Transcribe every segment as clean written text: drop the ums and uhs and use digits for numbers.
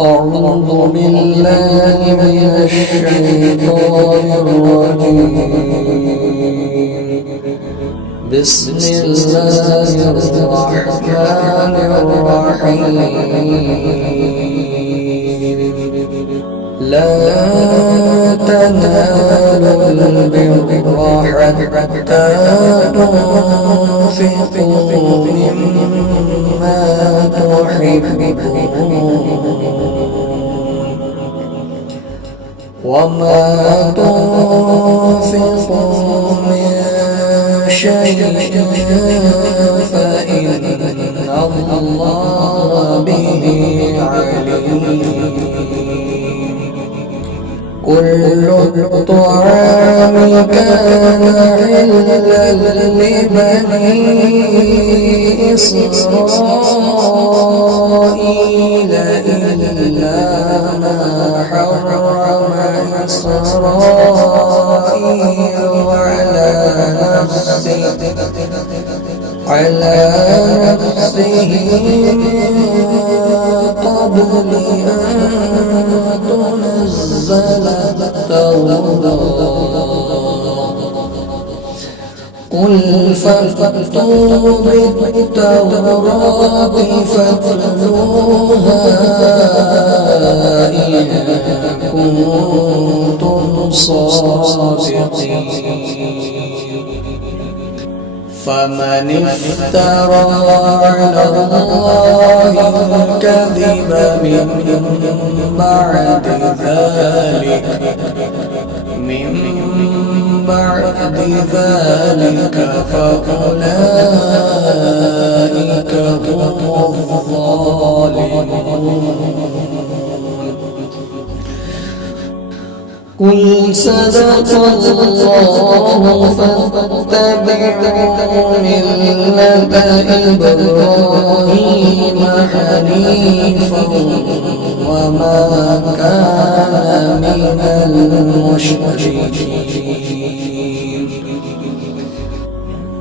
أعوذ بالله من الشيطان الرجيم. بسم الله الرحمن الرحيم. لا تنالوا البر حتى تنفقوا مما تحبون، وما تنفقوا من شيء فإن الله به عليم. كل الطعام كان حلا لبني إسرائيل إلا ما حرم إسرائيل على نفسه من قبل أن تنزل التوراة. قل فأتوا بالتوراة فاتلوها إن كنتم صادقين. فمن افترى على الله الكذب من بعد ذلك فأولئك هم الظالمون. قل صدق الله فاتبعوا ملة إبراهيم حنيفا وما كان من المشركين.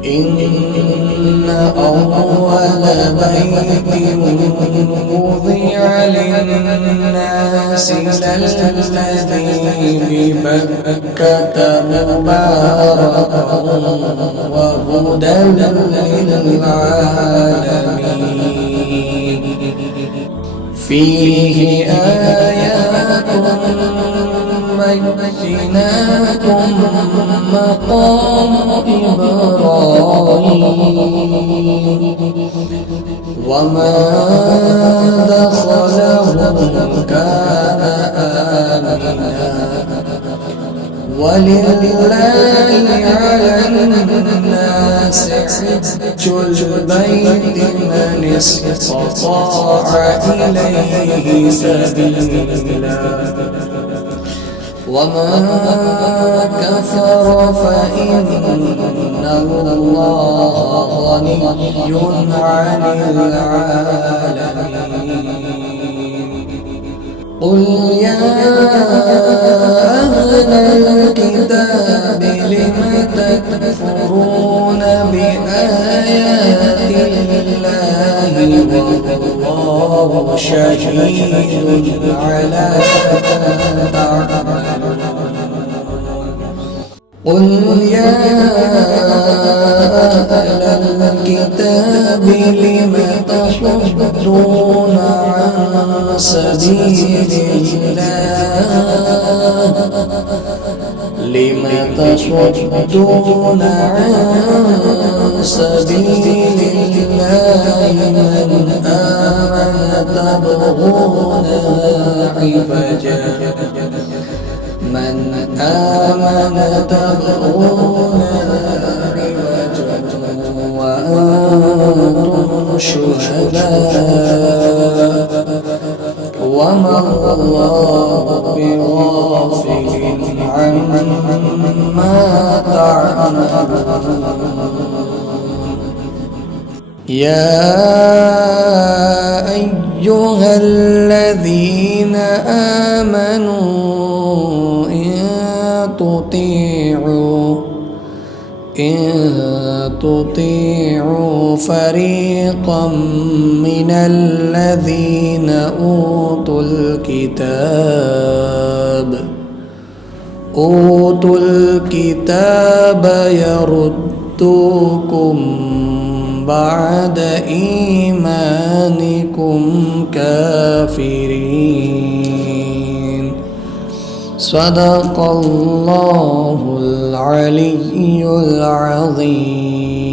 إن أول بيت وضع للناس للذي ببكة مباركا وهدى للعالمين. فيه آيات بينات مقام إبراهيم وما دخله كان آمنا ولله على الناس حج البيت من استطاع إليه سبيلا وما كفر فإن الله غني عن العالمين. قل يا أهل الكتاب لم تكفرون بآيات الله والله شهيد على قل يا أهل الكتاب لم تصدون عن سبيل الله لم تصدون عن سبيل الله من آمن تبغونها عوجا وأنتم شهداء وما الله بغافل عما تعملون. يا أيها الذين آمنوا إن تطيعوا فريقا من الذين أوتوا الكتاب يردوكم بعد إيمانكم كافرين. صدق الله العلي العظيم.